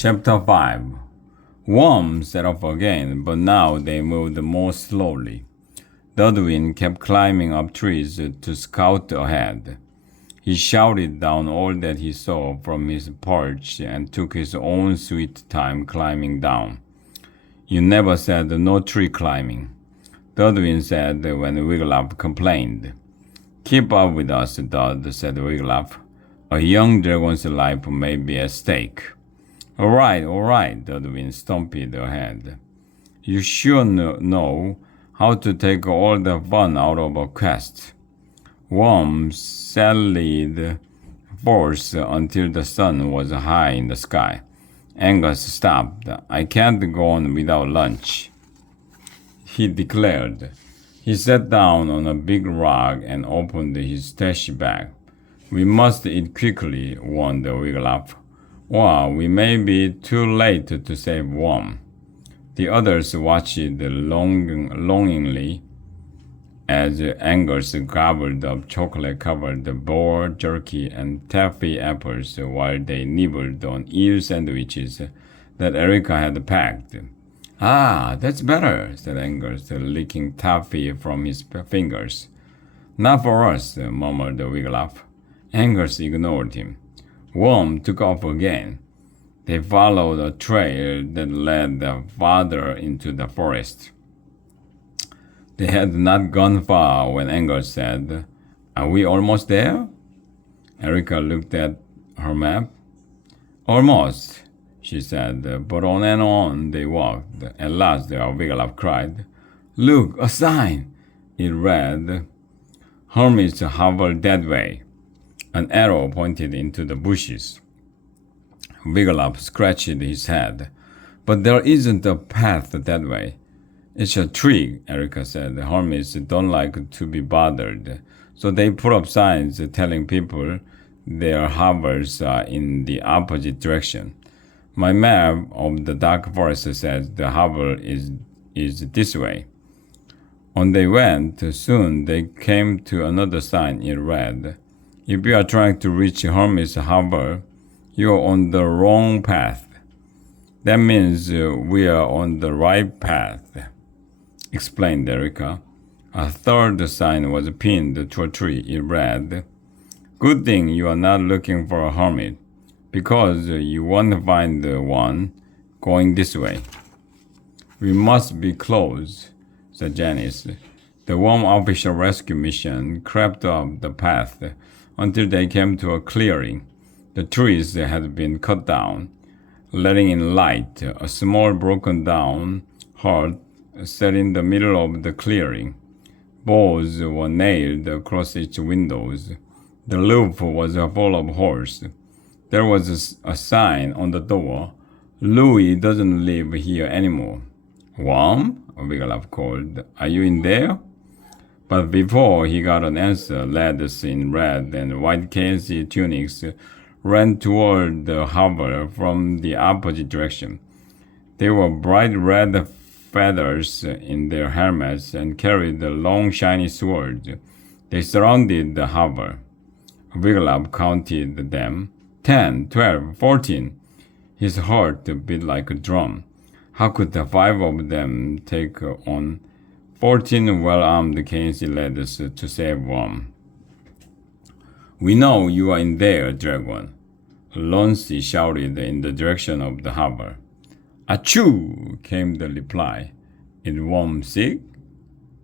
Chapter 5. Worm set off again, but now they moved more slowly. Dudwin kept climbing up trees to scout ahead. He shouted down all that he saw from his perch and took his own sweet time climbing down. You never said no tree climbing, Dudwin said when Wiglaf complained. Keep up with us, Dud, said Wiglaf. A young dragon's life may be at stake. All right, Dudwin stomped ahead. You sure know how to take all the fun out of a quest. Worm sallied forth until the sun was high in the sky. Angus stopped. I can't go on without lunch, he declared. He sat down on a big rock and opened his stash bag. We must eat quickly, warned Wiglaf. Or we may be too late to save Worm. The others watched longingly as Angus gobbled up chocolate-covered boar jerky and taffy apples while they nibbled on eel sandwiches that Erica had packed. Ah, that's better, said Angus, licking taffy from his fingers. Not for us, murmured Wiglaf. Angus ignored him. Worm took off again. They followed a trail that led farther into the forest. They had not gone far when Angus said, Are we almost there? Erica looked at her map. Almost, she said, but on and on they walked. At last, Wiglaf cried, Look, a sign! It read, Hermit's Hovel that way. An arrow pointed into the bushes. Wiglaf scratched his head. But there isn't a path that way. It's a tree, Erica said. The hermits don't like to be bothered, so they put up signs telling people their hovels are in the opposite direction. My map of the dark forest says the hovel is this way. On they went. Soon they came to another sign. It read, If you are trying to reach Hermit's hovel, you are on the wrong path. That means we are on the right path, explained Erica. A third sign was pinned to a tree. It read, Good thing you are not looking for a hermit, because you won't find one going this way. We must be close, said Janice. The Worm official rescue mission crept up the path until they came to a clearing. The trees had been cut down, letting in light. A small broken down hut sat in the middle of the clearing. Boards were nailed across its windows. The roof was full of holes. There was a sign on the door. Louis doesn't live here anymore. Worm? Wiglaf called. Are you in there? But before he got an answer, lads in red and white Kenzie tunics ran toward the hovel from the opposite direction. They were bright red feathers in their helmets and carried long shiny swords. They surrounded the hovel. Wiglaf counted them. 10, 12, 14. His heart beat like a drum. How could the 5 of them take on 14 well-armed Kenzie lads to save Worm? We know you are in there, Dragon, Lonsi shouted in the direction of the hovel. Achoo! Came the reply. Is Worm sick?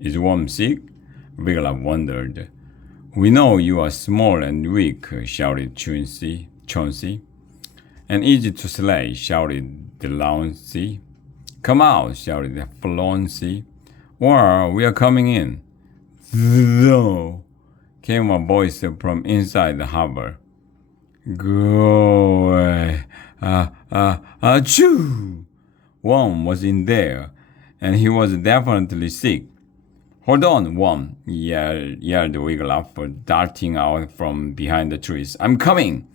Wiglaf wondered. We know you are small and weak, shouted Chauncey. And easy to slay, shouted Delancey. Come out, shouted Flauncey. Or we are coming in. No, came a voice from inside the hovel. Go away. Achoo! Worm was in there, and he was definitely sick. Hold on, Worm, yelled Wiglaf, darting out from behind the trees. I'm coming!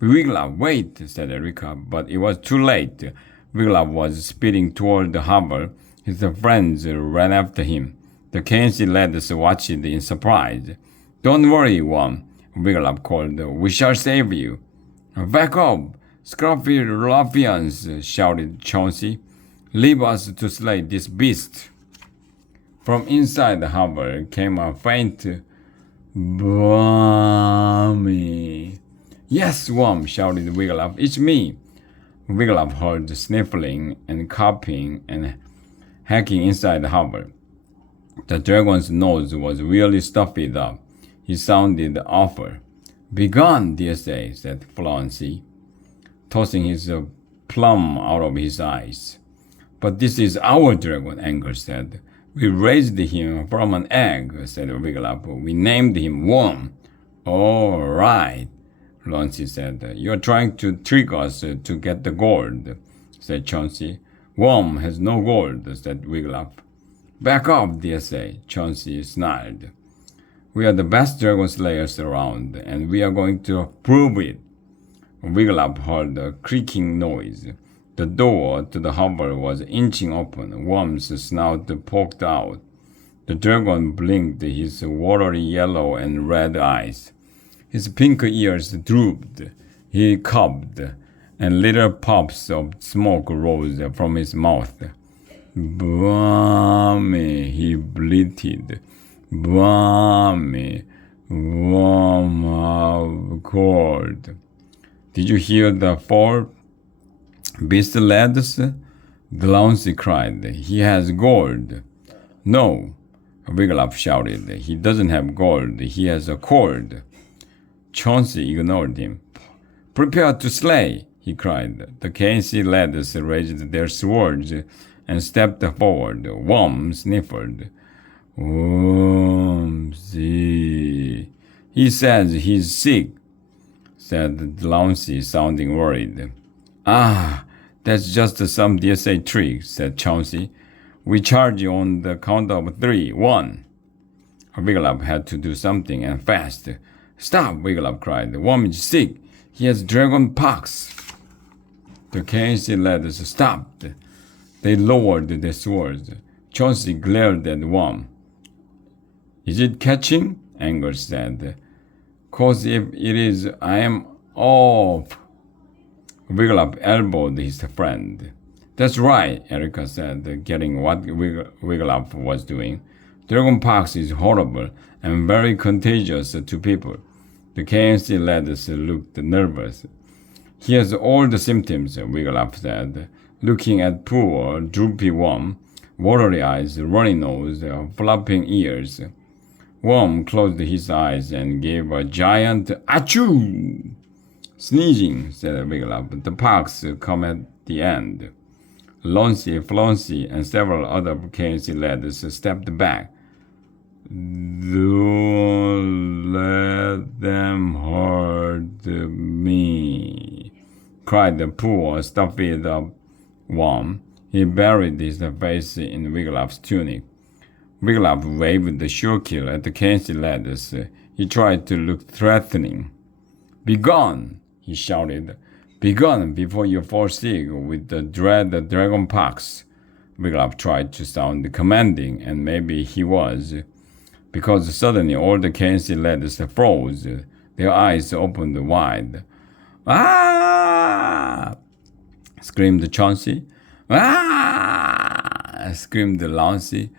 Wiglaf, wait, said Erica, but it was too late. Wiglaf was speeding toward the hovel. His friends ran after him. The Kenzie lads watched in surprise. Don't worry, Worm, Wiglaf called. We shall save you. Back up, "Scruffy ruffians!" shouted Chauncey. "Leave us to slay this beast." From inside the hovel came a faint "Bummy." "Yes, Worm!" shouted Wigglytuff. "It's me!" Wigglytuff heard sniffling and coughing and hacking inside the hovel. The dragon's nose was really stuffed up. He sounded awful. "Begone, DSA," said Flauncey, tossing his plum out of his eyes. "But this is our dragon," Angus said. "We raised him from an egg," said Wigglytuff. "We named him Worm." "All right," Flauncey said. "You're trying to trick us to get the gold," said Chauncey. "Worm has no gold," said Wigglytuff. "Back off, DSA," Chauncey snarled. "We are the best dragon slayers around, and we are going to prove it." Wigglytuff heard a creaking noise. The door to the hovel was inching open. Worm's snout poked out. The dragon blinked his watery yellow and red eyes. His pink ears drooped. He coughed, and little puffs of smoke rose from his mouth. "Bummy," he bleated. "Bummy, Worm of gold." "Did you hear the four beast lads?" Glauncey cried. "He has gold." "No," Wigglytuff shouted. "He doesn't have gold. He has a cord." Chauncey ignored him. "Prepare to slay," he cried. The KNC lads raised their swords and stepped forward. Worm sniffled. "Wormsy. He says he's sick," said Glauncey, sounding worried. "Ah, that's just some DSA trick," said Chauncey. "We charge you on the count of 3. 1. Wigglytuff had to do something, and fast. "Stop!" Wigglytuff cried. "Worm is sick. He has dragon pox." The KNC lads stopped. They lowered their swords. Chauncey glared at Worm. "Is it catching?" Angus said. "'Cause if it is, I am off." Wigglytuff elbowed his friend. "That's right," Erica said, getting what Wigglytuff was doing. "Dragonpox is horrible and very contagious to people." The KNC lads looked nervous. "He has all the symptoms," Wigglytuff said, looking at poor, droopy Worm. Watery eyes, runny nose, flapping ears. Worm closed his eyes and gave a giant achoo. "Sneezing," said Wigglytuff. "The pox come at the end." Launcey, Flauncey, and several other KNC lads stepped back. "Don't let them hurt me," cried the poor, stuffed-up Worm. He buried his face in Wigglytuff's tunic. Wigglytuff waved the sure-kill at the KNC lads. He tried to look threatening. "Begone!" he shouted. "Begone before you fall sick with the dread dragon pox." Wigglytuff tried to sound commanding, and maybe he was, because suddenly all the KNC lads froze. Their eyes opened wide. "Ah!" screamed Chauncey. "Ah!" screamed Launcey.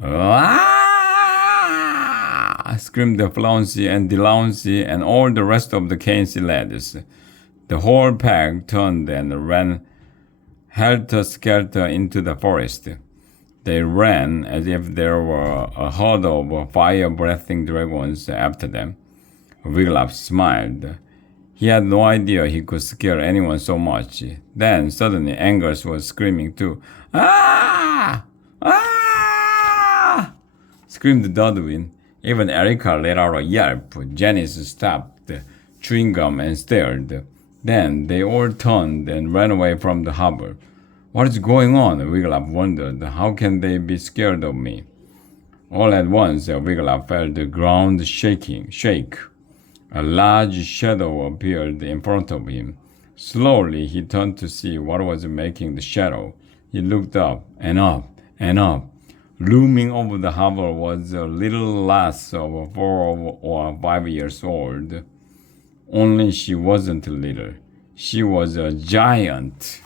"Ah!" screamed Flauncey and Delancey and all the rest of the KNC lads. The whole pack turned and ran helter-skelter into the forest. They ran as if there were a herd of fire-breathing dragons after them. Wigglytuff smiled. He had no idea he could scare anyone so much. Then suddenly Angus was screaming too. "Ah! Ah!" screamed Dudwin. Even Erica let out a yelp. Janice stopped chewing gum and stared. Then they all turned and ran away from the harbor. "What is going on?" Wigglytuff wondered. "How can they be scared of me?" All at once, Wigglytuff felt the ground shake. A large shadow appeared in front of him. Slowly, he turned to see what was making the shadow. He looked up and up and up. Looming over the harbor was a little lass of 4 or 5 years old. Only she wasn't little. She was a giant.